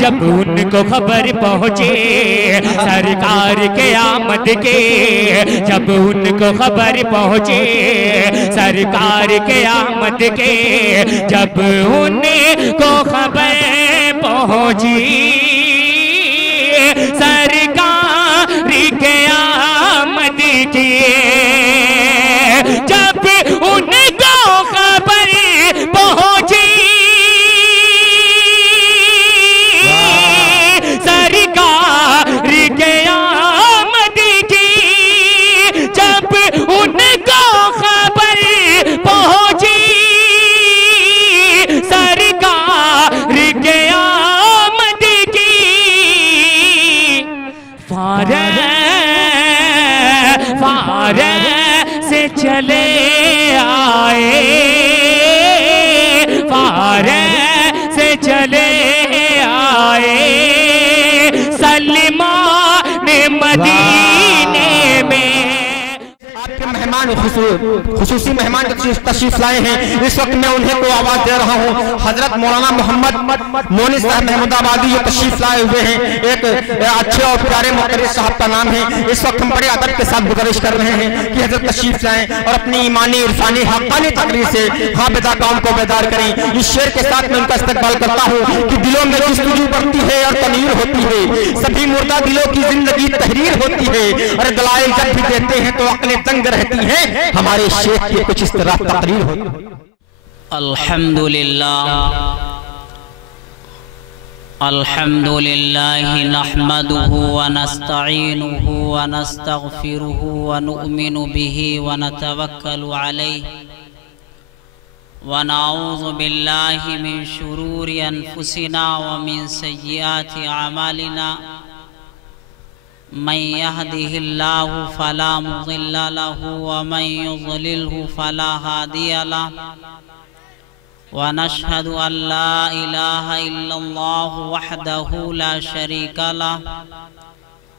جب ان کو خبر پہنچے سرکار کے آمد کے، جب ان کو خبر پہنچے سرکار کے آمد کے، جب ان کو خبر پہنچی سرکار کے آمد کی، جب ان کو خبر پہنچی سرکار کے آمد کی، جب ان کو خبر پہنچی سرکار کے آمد کی، فارغ سے چلے آئے، فارغ سے چلے آئے سلمان مدینے میں۔ آپ کے مہمان خصوصی مہمان تشریف لائے ہیں، اس وقت میں انہیں کو آواز دے رہا ہوں۔ حضرت مولانا محمد مونس صاحب محمود آبادی جو تشریف لائے ہوئے ہیں، ایک اچھے اور پیارے مقرر صاحب کا نام ہے۔ اس وقت ہم بڑے ادب کے ساتھ گزارش کر رہے ہیں کہ حضرت تشریف لائیں اور اپنی ایمانی عرفانی حقانی تقریر سے حافظہ قوم کو بیدار کریں۔ اس شعر کے ساتھ میں ان کا استقبال کرتا ہوں کہ دلوں میں جستجو بڑھتی ہے اور تنویر ہوتی ہے، سبھی مردہ دلوں کی زندگی تحریر ہوتی ہے، اور دلائل جب بھی دیتے ہیں تو عقلیں تنگ رہتی ہیں، ہمارے شیخ کی کچھ اس طرح تقریر ہوتی ہے۔ الحمدللہ نحمده ونستعینه ونستغفره ونؤمن به ونتوکل علیہ ونعوذ باللہ من شرور انفسنا ومن سیئات اعمالنا، من يهده الله فلا مضل له ومن يضلله فلا هادي له، ونشهد أن لا إله إلا الله وحده لا شريك له،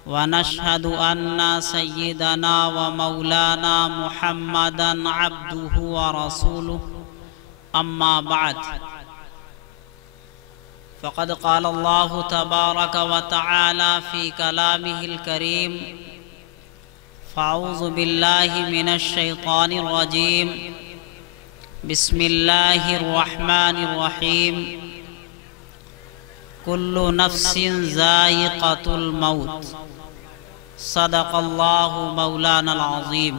ونشهد أن سيدنا ومولانا محمدا عبده ورسوله، أما بعد، فقد قال الله تبارك وتعالى في كلامه الكريم: فأعوذ بالله من الشيطان الرجيم، بسم الله الرحمن الرحيم، كل نفس ذائقة الموت، صدق الله مولانا العظيم۔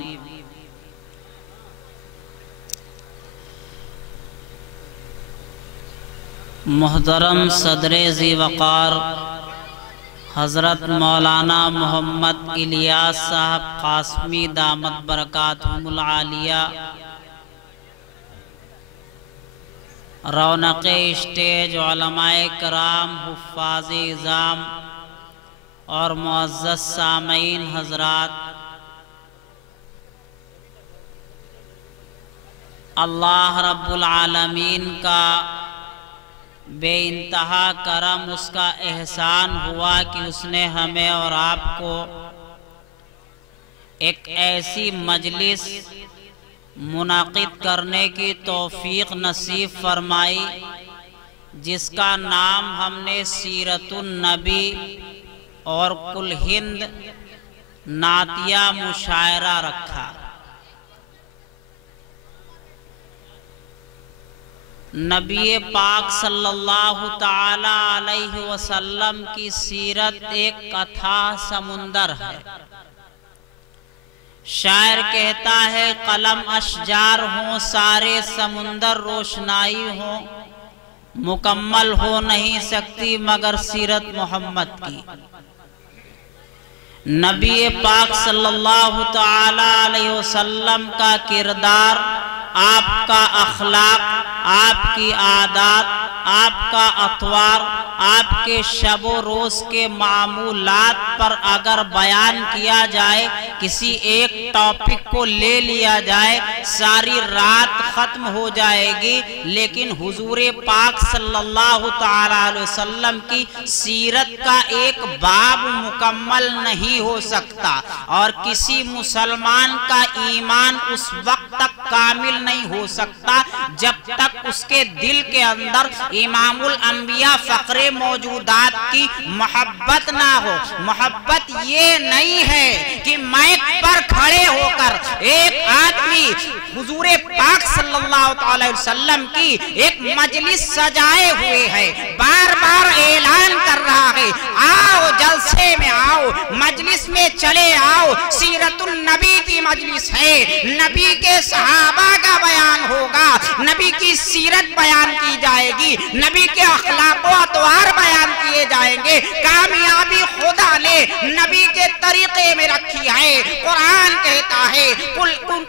محترم صدر ذی وقار حضرت مولانا محمد الیاس صاحب قاسمی دامت برکاتہم العالیہ، رونق اسٹیج علماء کرام، حفاظ اعظام اور معزز سامعین حضرات، اللہ رب العالمین کا بے انتہا کرم، اس کا احسان ہوا کہ اس نے ہمیں اور آپ کو ایک ایسی مجلس منعقد کرنے کی توفیق نصیب فرمائی جس کا نام ہم نے سیرت النبی اور کل ہند نعتیہ مشاعرہ رکھا۔ نبی پاک صلی اللہ تعالی علیہ وسلم کی سیرت ایک کتھا سمندر ہے۔ شاعر کہتا ہے قلم اشجار ہوں سارے سمندر روشنائی ہوں، مکمل ہو نہیں سکتی مگر سیرت محمد کی۔ نبی پاک صلی اللہ تعالی علیہ وسلم کا کردار، آپ کا اخلاق، آپ کی عادات، آپ کا اطوار، آپ کے شب و روز کے معمولات پر اگر بیان کیا جائے، کسی ایک ٹاپک کو لے لیا جائے، ساری رات ختم ہو جائے گی، لیکن حضور پاک صلی اللہ تعالی علیہ وسلم کی سیرت کا ایک باب مکمل نہیں ہو سکتا، اور کسی مسلمان کا ایمان اس وقت تک कामिल नहीं हो सकता जब तक उसके दिल के अंदर इमामुल अंबिया फकरे मौजूदात की मोहब्बत ना हो। मोहब्बत ये नहीं है कि माइक पर खड़े होकर एक आदमी हुजूरे पाक सल्लल्लाहु अलैहि वसल्लम की एक मजलिस सजाए हुए है, बार बार ऐलान कर रहा है, आओ जलसे में आओ, मजलिस में चले आओ, सीरतुल नबी की मजलिस है, नबी के सहाबा का बयान होगा, नबी की सीरत बयान की जाएगी, नबी के अखलाक व अतवार बयान किए जाएंगे। कामयाबी खुदा ने नबी के तरीके में रखी है। कुरान कहता है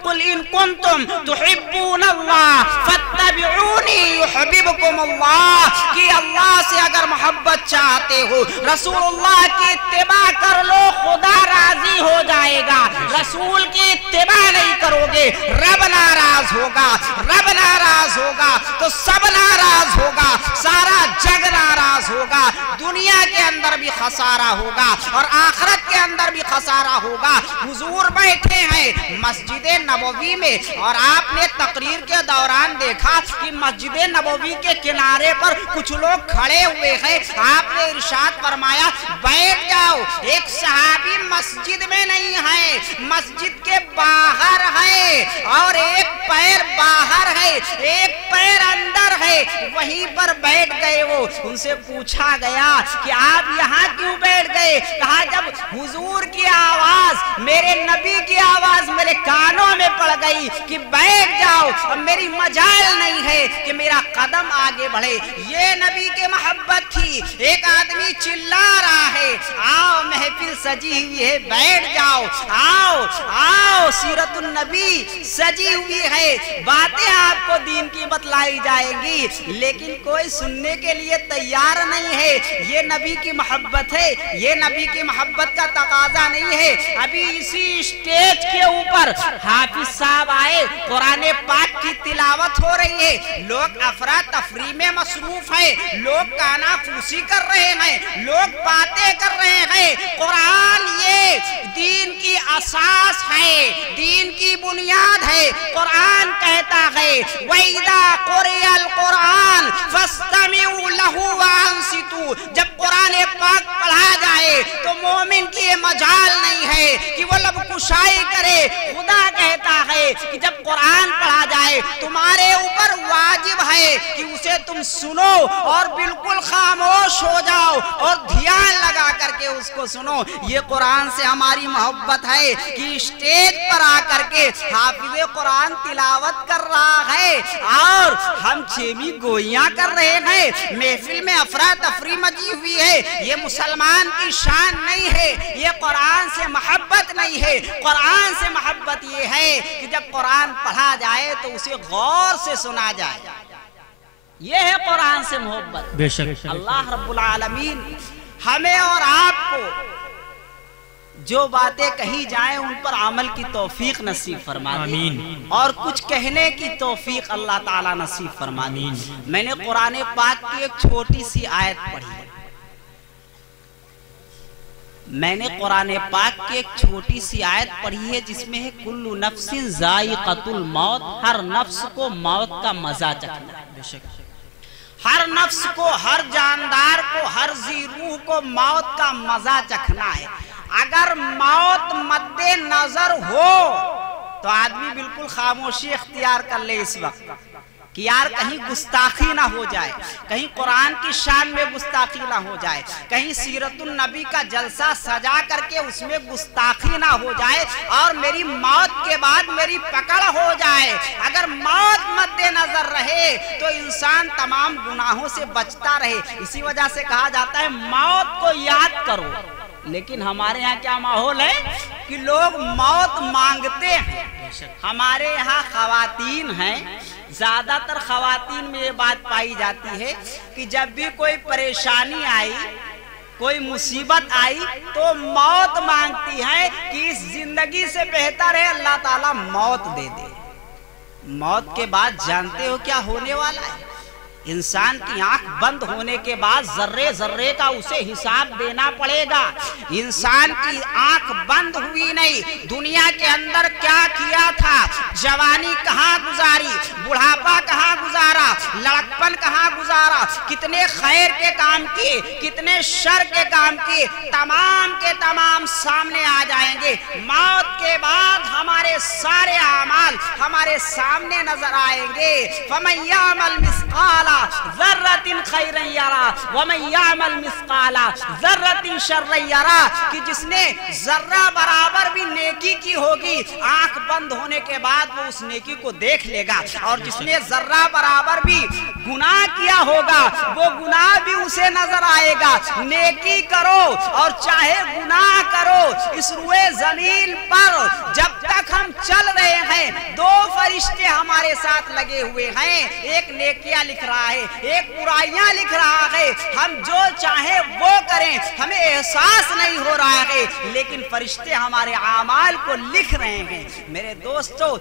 कुल इन कुंतुम तुहिब्बूनल्लाह फत्तबिऊनी युहिब्बुकुमुल्लाह, कि अल्लाह से अगर मोहब्बत चाहते हो रसूलुल्लाह की इत्तिबा कर लो, खुदा राजी हो जाएगा। रसूल की इत्तिबा नहीं करोगे रब नाराज होगा, रब नाराज होगा तो सब नाराज होगा, सारा जग नाराज होगा, दुनिया के अंदर भी खसारा होगा और आखिरत के अंदर भी खसारा होगा। हुजूर बैठे हैं मस्जिद नबवी में और आपने तकरीर के दौरान देखा कि मस्जिद नबवी के किनारे पर कुछ लोग खड़े हुए हैं। आपने इरशाद फरमाया बैठ जाओ। एक सहाबी मस्जिद में नहीं है, मस्जिद के बाहर है और एक पैर बाहर है, एक पैर अंदर है, वहीं पर बैठ गए। वो उनसे पूछा गया कि आप यहाँ क्यों बैठ गए? कहा जब हुजूर की आवाज, मेरे नबी की आवाज मेरे कानों में पड़ गई कि बैठ जाओ, अब मेरी मजाल नहीं है कि मेरा कदम आगे बढ़े। ये नबी के मोहब्बत थी। एक आदमी चिल्ला रहा है आओ महफिल सजी हुई है, बैठ जाओ, आओ आओ सीरतुन नबी सजी हुई है, बातें आपको दीन की बतलाई जाएंगी, लेकिन कोई सुनने के लिए तैयार नहीं है। ये नबी की मोहब्बत है, ये नबी की मोहब्बत का तकाजा नहीं है। अभी इसी स्टेज के ऊपर हाफिज साहब आए, कुरान पाक की तिलावत हो रही है, लोग अफरा तफरी में मसरूफ है, लोग कानाफूसी कर रहे हैं, लोग बातें कर रहे हैं। कुरान ये दीन की असास है, दीन की बुनियाद है। कुरान कहता है वइदा कुरियल कुरान फस्तमिउ लहु वांसितू, जब कुरान पाक पढ़ा जाए तो मोमिन की ये मजाल नहीं है कि वो लब कुशाई करे। खुदा कहता है कि जब कुरान पढ़ा जाए तुम्हारे ऊपर वाजिब है कि उसे तुम सुनो और बिल्कुल खामोश हो जाओ और ध्यान लगा करके उसको सुनो। ये कुरान से हमारी मोहब्बत है कि स्टेज पर आकर के हाफिज कुरान तिलावत कर रहा है और हम छेमी गोइयां कर रहे हैं, महफिल में अफरा तफरी मची हुई है। ये मुसलमान की शान नहीं है, ये कुरान से मोहब्बत नहीं है। कुरान से मोहब्बत ये है कि जब कुरान पढ़ा जाए तो उसे गौर से सुना जाए। ये है कुरान से मोहब्बत। बेशक अल्लाह रब्बुल आलमीन हमें और आपको जो बातें कही जाए उन पर अमल की तौफीक नसीब फरमा दे और कुछ कहने की तौफीक अल्लाह ताला नसीब फरमा दे। मैंने कुरान पाक की एक छोटी सी आयत पढ़ी है, मैंने कुरान पाक की एक छोटी सी आयत पढ़ी है जिसमें है कुल्लु नफ्सिन जायक़तुल मौत, हर नफ्स को मौत का मजा चखना है। हर नफ्स को, हर जानदार को, हर जी रूह को मौत का मजा चखना है। अगर मौत मद्दे नजर हो तो आदमी बिल्कुल खामोशी इख्तियार कर ले इस वक्त कि यार कहीं गुस्ताखी ना हो जाए, कहीं कुरान की शान में गुस्ताखी ना हो जाए, कहीं सीरतुन नबी का जलसा सजा करके उसमें गुस्ताखी ना हो जाए और मेरी मौत के बाद मेरी पकड़ हो जाए। अगर मौत मद्देनजर रहे तो इंसान तमाम गुनाहों से बचता रहे। इसी वजह से कहा जाता है मौत को याद करो। लेकिन हमारे यहाँ क्या माहौल है कि लोग मौत मांगते हैं। हमारे यहाँ खवातीन हैं, ज्यादातर खवातीन में ये बात पाई जाती है कि जब भी कोई परेशानी आई, कोई मुसीबत आई तो मौत मांगती है कि इस जिंदगी से बेहतर है अल्लाह ताला मौत दे दे। मौत के बाद जानते हो क्या होने वाला है? इंसान की आंख बंद होने के बाद जर्रे जर्रे का उसे हिसाब देना पड़ेगा। इंसान की आंख बंद हुई नहीं, दुनिया के अंदर क्या किया था, जवानी कहाँ गुजारी, बुढ़ापा कहाँ गुजारा, लड़कपन कहाँ गुजारा, कितने खैर के काम किए, कितने शर के काम किए, तमाम के तमाम सामने आ जाएंगे। मौत के बाद हमारे सारे आमाल हमारे सामने नजर आएंगे। फमन यामल मिस्काला ज़र्रतिन खैरन यरा वमन यामल मिस्काला ज़र्रतिन शर्रन यरा, कि जिसने जर्रा बराबर भी नेकी की होगी, आंख बंद होने के बाद वो उस नेकी को देख लेगा, और जिसने जर्रा बराबर भी गुनाह किया होगा वो गुनाह भी उसे नजर आएगा। नेकी करो और चाहे गुनाह करो, इस रुए जमीन पर जब तक हम चल रहे हैं दो फरिश्ते हमारे साथ लगे हुए हैं, एक नेकियां लिख रहा है, एक बुराइयां लिख रहा है। हम जो चाहे वो करें, हमें एहसास नहीं हो रहा है, लेकिन फरिश्ते हमारे आमाल को लिख रहे हैं। मेरे दोस्तों,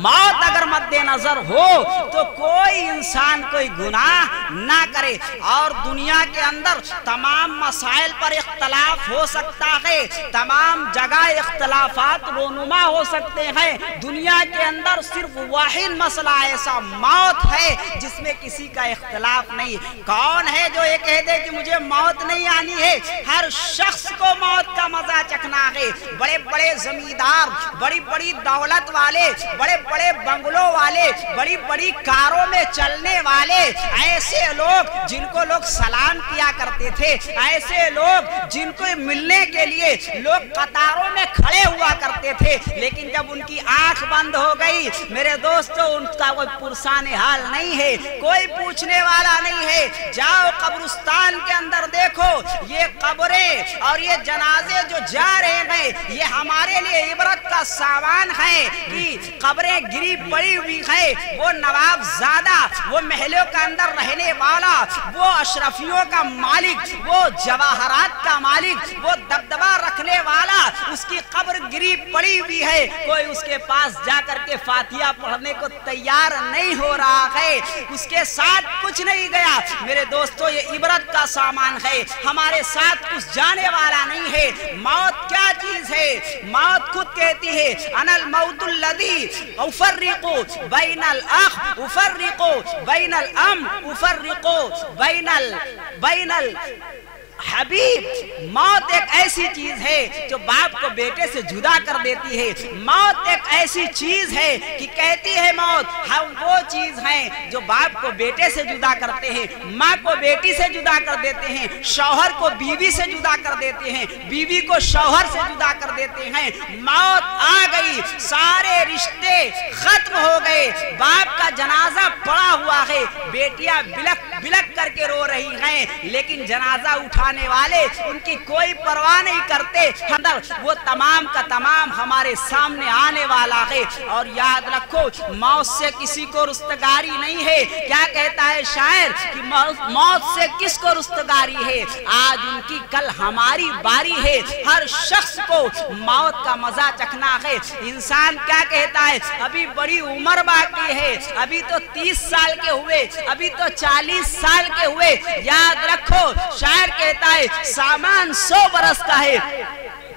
मौत अगर मद्देनजर हो तो कोई इंसान कोई गुनाह ना करे। और दुनिया के अंदर तमाम मसाइल पर इख्तलाफ हो सकता है, तमाम जगह इख्तलाफात रोनुमा हो सकते हैं। दुनिया के अंदर सिर्फ वाहिद मसला ऐसा मौत है जिसमें किसी का इख्तलाफ नहीं। कौन है जो ये कह दे कि मुझे मौत नहीं आनी है? हर शख्स को मौत का मजा चखना है। बड़े बड़े जमींदार, बड़ी बड़ी दौलत वाले, बड़े बड़े बंगलों वाले, बड़ी बड़ी कारों में चलने वाले, ऐसे लोग जिनको लोग सलाम किया करते थे, ऐसे लोग जिनको मिलने के लिए लोग कतारों में खड़े हुआ करते थे, लेकिन जब उनकी आंख बंद हो गई, मेरे दोस्तों, उनका कोई पुरसाने हाल नहीं है, कोई पूछने वाला नहीं है। जाओ कब्रिस्तान के अंदर देखो, ये कब्रें और ये जनाजे जो जा रहे हैं, ये हमारे लिए इबरत का सामान है कि कब्रें गिरी पड़ी हुई है। वो नवाबजादा, वो महलों के अंदर रहने वाला, वो अशरफियों का मालिक, वो जवाहरात का मालिक, वो दबदबा रखने वाला, उसकी कब्र गिरी पड़ी हुई है। कोई उसके पास जाकर के फातिहा पढ़ने को तैयार नहीं हो रहा है, उसके साथ कुछ नहीं गया। मेरे दोस्तों, ये इबरत का सामान है, हमारे साथ कुछ जाने वाला नहीं है। मौत क्या चीज है? मौत खुद कहती है, अनल मौतुल्लज़ी उफर्रिकु बैनल अख उफर्रिकु बैनल अम उफर्रिकु बैनल हबीब। मौत एक ऐसी चीज है जो बाप को बेटे से जुदा कर देती है। मौत एक ऐसी चीज है कि कहती है मौत, हम वो चीज हैं जो बाप को बेटे से जुदा करते हैं, माँ को बेटी से जुदा कर देते हैं, शौहर को बीवी से जुदा कर देते हैं, बीवी को शौहर से जुदा कर देते हैं। मौत आ गई, सारे रिश्ते खत्म हो गए, बाप का जनाजा पड़ा हुआ है, बेटियां बिलक बिलक करके रो रही हैं, लेकिन जनाजा उठाने वाले उनकी कोई परवाह नहीं करते। अंदर वो तमाम का तमाम हमारे सामने आने वाला है। और याद रखो, मौत से किसी को रुस्तगारी नहीं है। क्या कहता है शायर कि मौत से किसको रुस्तगारी है? आज उनकी, कल हमारी बारी है। हर शख्स को मौत का मजा चखना है। इंसान क्या कहता है? अभी बड़ी उम्र बाकी है, अभी तो 30 साल के हुए, अभी तो 40 साल के हुए। याद रखो, शायर कहता है सामान 100 बरस का है,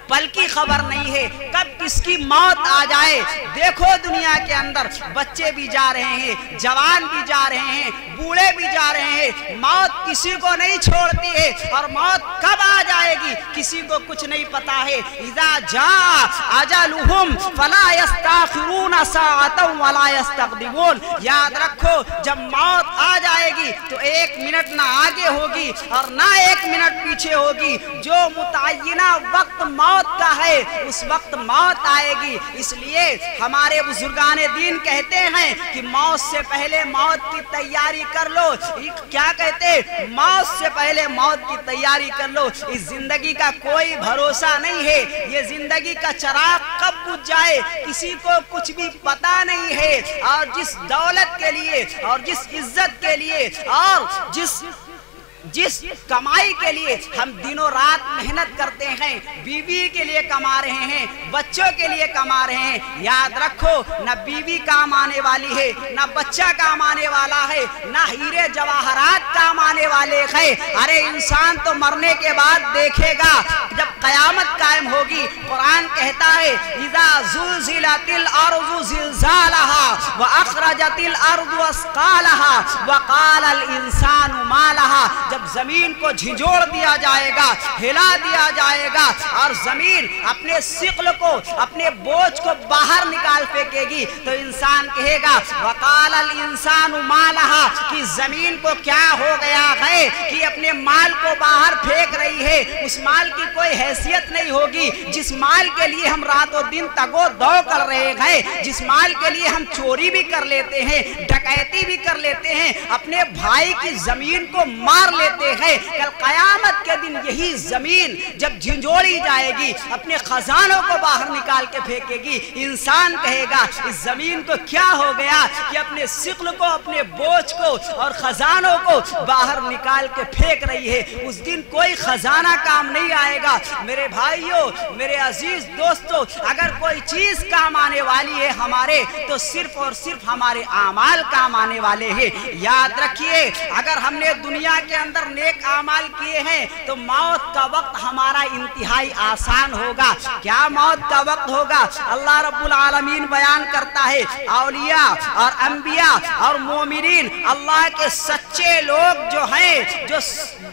पल की खबर नहीं है कब किसकी मौत आ जाए। देखो दुनिया के अंदर बच्चे भी जा रहे हैं, जवान भी जा रहे हैं, बूढ़े भी जा रहे हैं। मौत किसी को नहीं छोड़ती है, और मौत कब आ जाएगी किसी को कुछ नहीं पता है। इज़ा जा अजलुहुम फला यस्ताखिरून साअतन वला यस्तक़दिमून। याद रखो, जब मौत आ जाएगी तो 1 मिनट ना आगे होगी और ना 1 मिनट पीछे होगी। जो मुतय्यना वक्त मौत का है, उस वक्त मौत आएगी। इसलिए हमारे बुजुर्गाने दीन कहते हैं कि मौत से पहले मौत की तैयारी कर लो। क्या कहते? मौत से पहले मौत की तैयारी कर लो। इस जिंदगी का कोई भरोसा नहीं है, ये जिंदगी का चिराग कब बुझ जाए किसी को कुछ भी पता नहीं है। और जिस दौलत के लिए और जिस इज्जत के लिए और जिस जिस कमाई के लिए हम दिनों रात मेहनत करते हैं, बीवी के लिए कमा रहे हैं, बच्चों के लिए कमा रहे हैं, याद रखो न बीवी काम आने वाली है, न बच्चा काम आने वाला है, न हीरे जवाहरात काम आने वाले हैं। अरे इंसान तो मरने के बाद देखेगा, जब कयामत कायम होगी। कुरान कहता है इज़ा ज़ुलज़िलतिल अर्ज़ु ज़िलज़ालहा व अख़रजतिल अर्ज़ु अस्क़ालहा व क़ालल इंसानु मा लहा। जब जमीन को झिझोड़ दिया जाएगा, हिला दिया जाएगा और जमीन अपने सिक़ल को, अपने बोझ को बाहर निकाल फेंकेगी, तो इंसान कहेगा वक़ालल इंसानु मा लहा, कि जमीन को क्या हो गया है कि अपने माल को बाहर फेंक रही है। उस माल की कोई हैसियत नहीं होगी जिस माल के लिए हम रातों दिन तगो दो कर रहे हैं, जिस माल के लिए हम चोरी भी कर लेते हैं, डकैती भी कर लेते हैं, अपने भाई की जमीन को मार लेते हैं। कल कयामत के दिन यही जमीन जब झिंझोड़ी जाएगी, अपने खजानों को बाहर निकाल के फेंकेगी। इंसान कहेगा इस जमीन को क्या हो गया कि अपने सिक़ल को, अपने बोझ को और खजानों को बाहर निकाल के फेंक रही है। उस दिन कोई खजाना काम नहीं आएगा। मेरे भाइयों, मेरे अजीज दोस्तों, अगर कोई चीज काम आने वाली है हमारे, तो सिर्फ और सिर्फ हमारे आमाल काम आने वाले हैं। याद रखिए, अगर हमने दुनिया के अंदर नेक आमाल किए हैं तो मौत का वक्त हमारा इंतहाई आसान होगा। क्या मौत का वक्त होगा? अल्लाह रब्बुल आलमीन बयान करता है, औलिया और अंबिया और मोमिनीन, अल्लाह के सच्चे लोग जो हैं, जो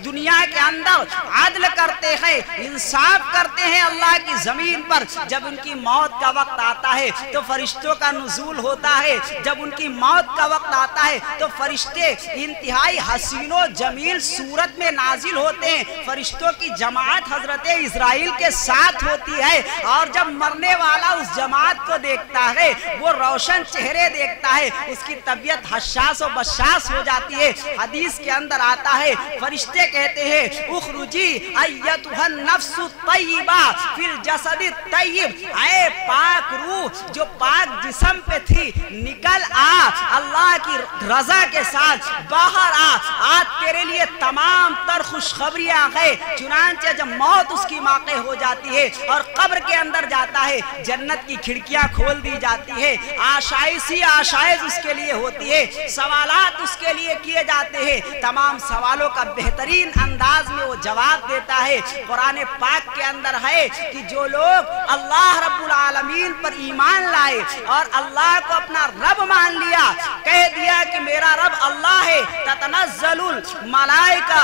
दुनिया के अंदर आदल करते हैं, इंसाफ करते हैं अल्लाह की जमीन पर, जब उनकी मौत का वक्त आता है तो फरिश्तों का नुज़ूल होता है। जब उनकी मौत का वक्त आता है तो फरिश्ते इंतहाई हसीनो जमील सूरत में नाजिल होते हैं। फरिश्तों की जमात हजरत इस्राइल के साथ होती है, और जब मरने वाला उस जमात को देखता है, वो रोशन चेहरे देखता है, उसकी तबीयत हशास और बशास हो जाती है। हदीस के अंदर आता है, फरिश्ते कहते हैं उखरुजी अय्यतुहन नफ्सु तय्यिबा फिल जसदि तय्यिब, ऐ पाक रूह जो पाक जिस्म पे थी, निकल आ, अल्लाह की रजा के साथ बाहर आ, आज तेरे लिए तमाम तर खुशखबरियां हैं। चुनांचे जब मौत उसकी वाक़े हो जाती है और कब्र के अंदर जाता है, जन्नत की खिड़कियां खोल दी जाती है, आशाइशी आशाइश उसके लिए होती है, सवालात उसके लिए किए जाते हैं, तमाम सवालों का बेहतरीन अंदाज में वो जवाब देता है। कुरान पाक के अंदर है कि जो लोग अल्लाह रब्बुल आलमीन पर ईमान लाए और अल्लाह को अपना रब मान लिया, कह दिया कि मेरा रब अल्लाह है, ततनज़्ज़लुल मलाइका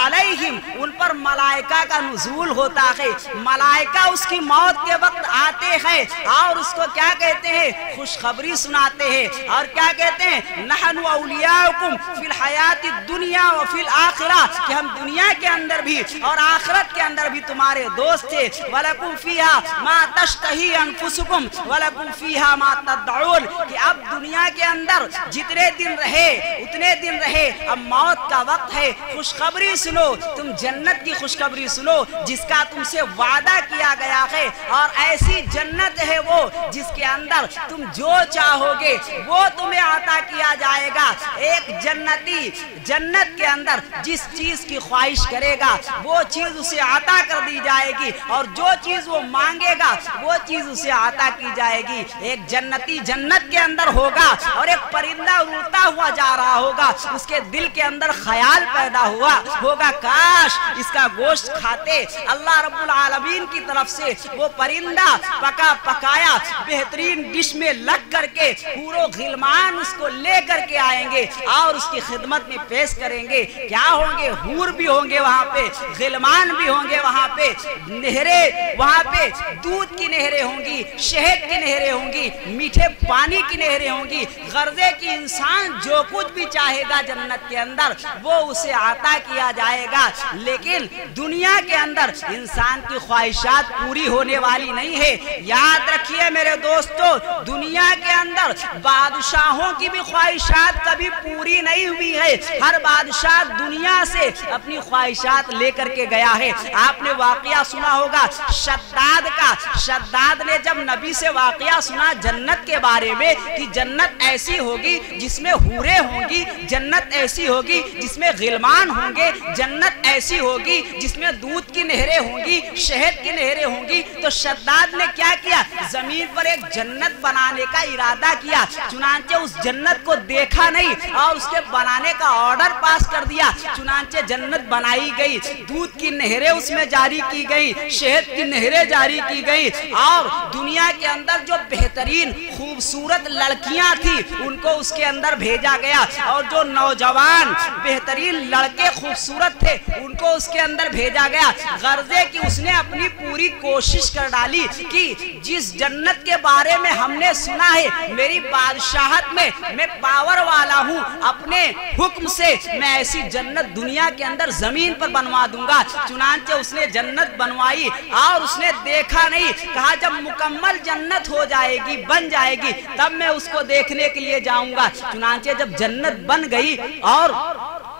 अलैहिम, उन पर मलाइका का नुज़ूल होता है। मलाइका उसकी मौत के वक्त आते हैं और उसको क्या कहते हैं? खुशखबरी सुनाते हैं। और क्या कहते हैं? नहनु औलियाउकुम फिल हयाति दुनिया व फिल आखिरा, कि हम दुनिया के अंदर भी और आखिरत के अंदर भी तुम्हारे दोस्त थे। वलकुम फीहा मा तश्तही अनफुसुकुम वलकुम फीहा मा तदउन, कि अब दुनिया के अंदर जितने दिन रहे उतने दिन रहे, अब मौत का वक्त है, खुशखबरी सुनो, तुम जन्नत की खुशखबरी सुनो जिसका तुमसे वादा किया गया है। और ऐसी जन्नत है वो जिसके अंदर तुम जो चाहोगे वो तुम्हें अता किया जाएगा। एक जन्नती जन्नत के अंदर जिस चीज की ख्वाहिश करेगा वो चीज उसे अता कर दी जाएगी, और जो चीज वो मांगेगा वो चीज उसे अता की जाएगी। एक जन्नती जन्नत के अंदर होगा और एक परिंदा उड़ता हुआ जा रहा होगा, उसके दिल के अंदर ख्याल पैदा हुआ होगा, काश इसका गोश्त खाते। अल्लाह रब्बुल आलमीन की तरफ से वो परिंदा पका पकाया बेहतरीन डिश में लग करके पूरा गिलमान उसको ले करके आएंगे और उसकी खिदमत में पेश करेंगे। क्या होंगे? हूर भी होंगे वहाँ पे, गिलमान भी होंगे वहाँ पे, नहरें वहाँ पे दूध की नहरें होंगी, शहद की नहरें होंगी, मीठे पानी की नहरें होंगी। गर्जे की इंसान जो कुछ भी चाहेगा जन्नत के अंदर वो उसे अता किया जाएगा। लेकिन दुनिया के अंदर इंसान की ख्वाहिशात पूरी होने वाली नहीं है। याद रखिए मेरे दोस्तों, दुनिया के अंदर बादशाहों की भी ख्वाहिशात कभी पूरी नहीं हुई है। हर बादशाह दुनिया से اپنی خواہشات لے کر کے گیا ہے۔ آپ نے واقعہ سنا ہوگا شداد کا، شداد نے جب نبی سے واقعہ سنا جنت کے بارے میں کہ جنت ایسی ہوگی جس میں حوریں ہوں گی، جنت ایسی ہوگی جس میں غلمان ہوں گے، جنت ایسی ہوگی جس میں دودھ کی نہریں ہوں گی، شہد کی نہریں ہوں گی، تو شداد نے کیا کیا؟ زمین پر ایک جنت بنانے کا ارادہ کیا۔ چنانچہ اس جنت کو دیکھا نہیں اور اس کے بنانے کا آرڈر پاس کر دیا۔ چنانچہ جنت بنائی گئی، دودھ کی نہریں اس میں جاری کی گئی، شہد کی نہریں جاری کی گئی، اور دنیا کے اندر جو بہترین خوبصورت لڑکیاں تھیں ان کو اس کے اندر بھیجا گیا، اور جو نوجوان بہترین لڑکے خوبصورت تھے ان کو اس کے اندر بھیجا گیا، غرضے کہ اس نے اپنی پوری کوشش کر ڈالی کہ جس جنت کے بارے میں ہم نے سنا ہے، میری بادشاہت میں میں پاور والا ہوں، اپنے حکم سے میں ایسی جنت دنیا کے اندر زمین پر بنوا دوں گا۔ چنانچہ اس نے جنت بنوائی اور اس نے دیکھا نہیں، کہا جب مکمل جنت ہو جائے گی، بن جائے گی، تب میں اس کو دیکھنے کے لیے جاؤں گا۔ چنانچہ جب جنت بن گئی اور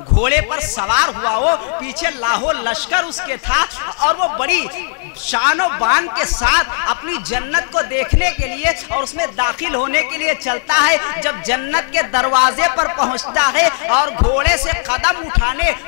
گھوڑے پر سوار ہوا، وہ پیچھے لاہو لشکر اس کے تھا، اور وہ بڑی شان و بان کے ساتھ اپنی جنت کو دیکھنے کے لیے اور اس میں داخل ہونے کے لیے چلتا ہے۔ جب جنت کے دروازے پر پہنچتا ہے اور گھوڑے سے قدم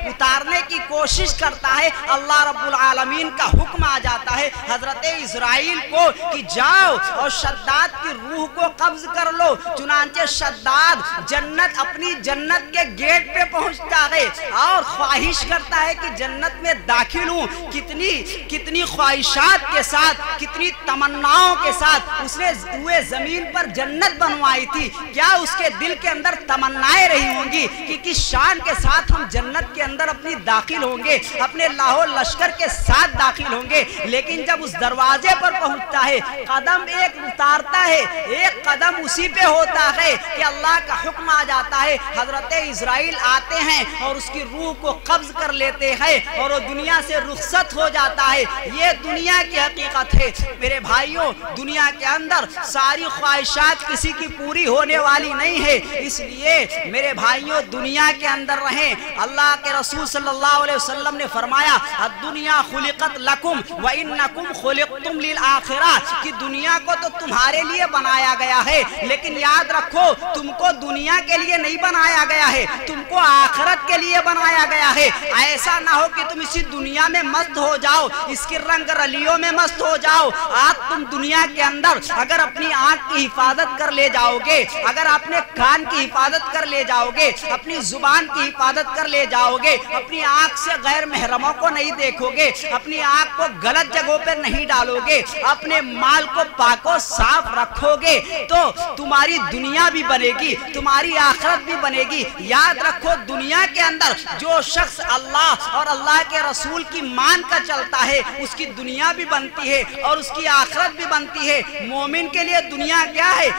اتارنے کی کوشش کرتا ہے، اللہ رب العالمین کا حکم آ جاتا ہے حضرت اسرائیل کو کہ جاؤ اور شداد کی روح کو قبض کر لو۔ چنانچہ شداد اپنی جنت کے گیٹ پہ پہنچتا ہے اور خواہش کرتا ہے کہ جنت میں داخل ہوں۔ کتنی خواہشات کے ساتھ، کتنی تمناؤں کے ساتھ اس نے زمین پر جنت بنوائی تھی، کیا اس کے دل کے اندر تمنائیں رہی ہوں گی کہ کس شان کے ساتھ ہم جنت کے اندر اپنی داخل ہوں گے، اپنے لاہو لشکر کے ساتھ داخل ہوں گے۔ لیکن جب اس دروازے پر پہنچتا ہے، قدم ایک اتارتا ہے، ایک قدم اسی پہ ہوتا ہے کہ اللہ کا حکم آ جاتا ہے، حضرت اسرائیل آتے ہیں اور اس کی روح کو قبض کر لیتے ہیں اور وہ دنیا سے رخصت ہو جاتا ہے۔ یہ دنیا کی حقیقت ہے میرے بھائیوں۔ دنیا کے اندر ساری خواہشات کسی کی پوری ہونے والی نہیں ہے، اس لیے میرے بھائیوں دنیا کے اندر رہیں۔ اللہ کے رسول صلی اللہ علیہ وسلم نے فرمایا الدنیا خلقت لکم وانکم خلقتم للآخرہ، کہ دنیا کو تو تمہارے لیے بنایا گیا ہے، لیکن یاد رکھو تم کو دنیا کے لیے نہیں بنایا گیا ہے، تم کو آخرت کے لیے بنایا گیا ہے۔ ایسا نہ ہو کہ تم اسی دنیا میں مست ہو جاؤ، اس کی رنگ رلیوں میں مست ہو جاؤ۔ آج تم دنیا کے اندر اگر اپنی آنکھ کی حفاظت کر لے جاؤ گے، اگر اپنے کان کی حفاظت کر لے جاؤ گے، اپنی زبان کی حفاظت کر لے جاؤ گے، اپنی آنکھ سے غیر محرموں کو نہیں دیکھو گے، اپنی آنکھ کو غلط جگہوں پر نہیں ڈالو گے، اپنے مال کو پاک و صاف رکھو گے، تو تمہاری دنیا بھی بنے گی، تمہاری آخرت بھی بنے گی۔ یاد رکھو دنیا کے اندر جو شخص اللہ اور اللہ کے رسول کی مان کا چلتا ہے اس کی دنیا بھی بنتی ہے اور اس کی آخرت بھی بنتی ہے۔ مومن کے لیے دنیا کیا ہے؟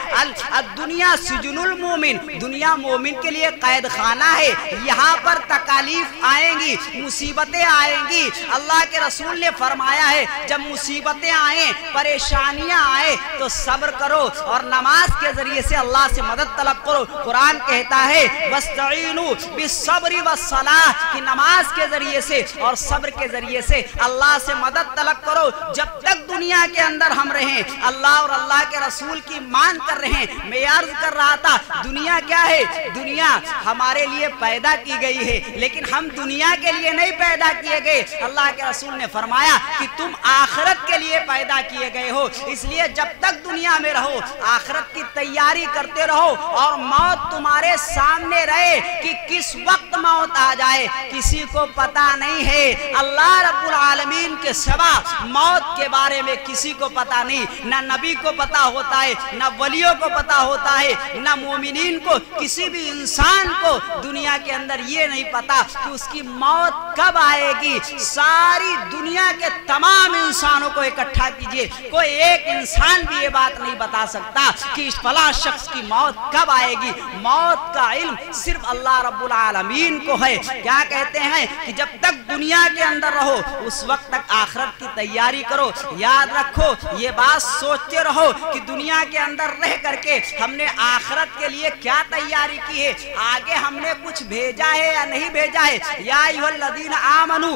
الدنیا سجن المومن، دنیا مومن کے لیے قید خانہ ہے۔ یہاں پر تکالیف آئیں گی، مصیبتیں آئیں گی۔ اللہ کے رسول نے فرمایا ہے جب مصیبتیں آئیں، پریشانیاں آئیں تو صبر کرو اور نماز کے ذریعے سے اللہ سے مدد طلب کرو۔ قرآن کہتا ہے وَاسْتَعِينُوا بِالصَّبْرِ وَالصَّلَاةِ، کہ نماز کے ذریعے سے اور صبر کے ذریعے سے اللہ سے مدد طلب کرو۔ جب تک دنیا کے اندر ہم رہیں، اللہ اور اللہ کے رسول کی مان کر رہیں۔ میں عرض کر رہا تھا دنیا کیا ہے؟ دنیا ہمارے لیے پیدا کی گئی ہے، لیکن ہم دنیا کے لیے نہیں پیدا کیے گئے۔ اللہ کے رسول نے فرمایا کہ تم آخرت کے لیے پیدا کیے گئے ہو، اس لیے جب تک دنیا میں رہو آخرت کی تیاری کرتے رہو، اور موت تمہارے سامنے رہے کہ کس وقت موت آ جائے کسی کو پتا نہیں ہے۔ اللہ رب العالمین کے سوا موت کے بارے میں کسی کو پتا نہیں، نہ نبی کو پتا ہوتا ہے، نہ ولیوں کو پتا ہوتا ہے، نہ مومنین کو، کسی بھی انسان کو دنیا کے اندر یہ نہیں پتا کہ اس کی موت کب آئے گی۔ ساری دنیا کے تمام انسانوں کو اکٹھا کیجئے، کوئی ایک انسان بھی یہ بات نہیں بتا سکتا کہ فلاں شخص کی موت کب آئے گی۔ موت کا علم صرف اللہ رب العالمین کو ہے۔ کیا کہتے ہیں کہ جب تک دنیا کے اندر رہو اس وقت تک آخرت کی تیاری کرو۔ یاد رکھو یہ بات سوچتے رہو کہ دنیا کے اندر رہ کر کے ہم نے آخرت کے لیے کیا تیاری کی ہے، آگے ہم نے کچھ بھیجا ہے یا نہیں بھیجا ہے۔ یا ایھا الذین अय्युहल्लज़ीना आमनू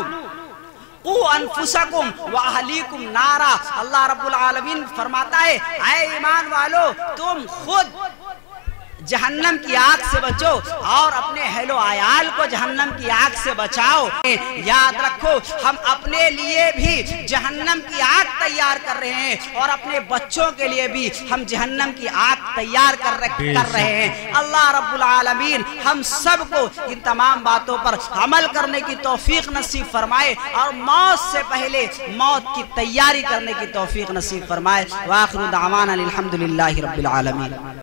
क़ू अनफुसकुम व अहलीकुम नारा। अल्लाह रब्बुल आलमीन फरमाता है, ऐ ईमान वालो तुम खुद जहन्नम की आग से बचो और अपने अहलो आयाल को जहन्नम की आग से बचाओ। याद रखो हम अपने लिए भी जहन्नम की आग तैयार कर रहे हैं और अपने बच्चों के लिए भी हम जहन्नम की आग तैयार कर रहे हैं। अल्लाह रब्बुल आलमीन हम सबको इन तमाम बातों पर अमल करने की तौफीक नसीब फरमाए और मौत से पहले मौत की तैयारी करने की तौफीक नसीब फरमाए। व आखिरु दावाना अनिल हम्दुलिल्लाहि रब्बिल आलमीन।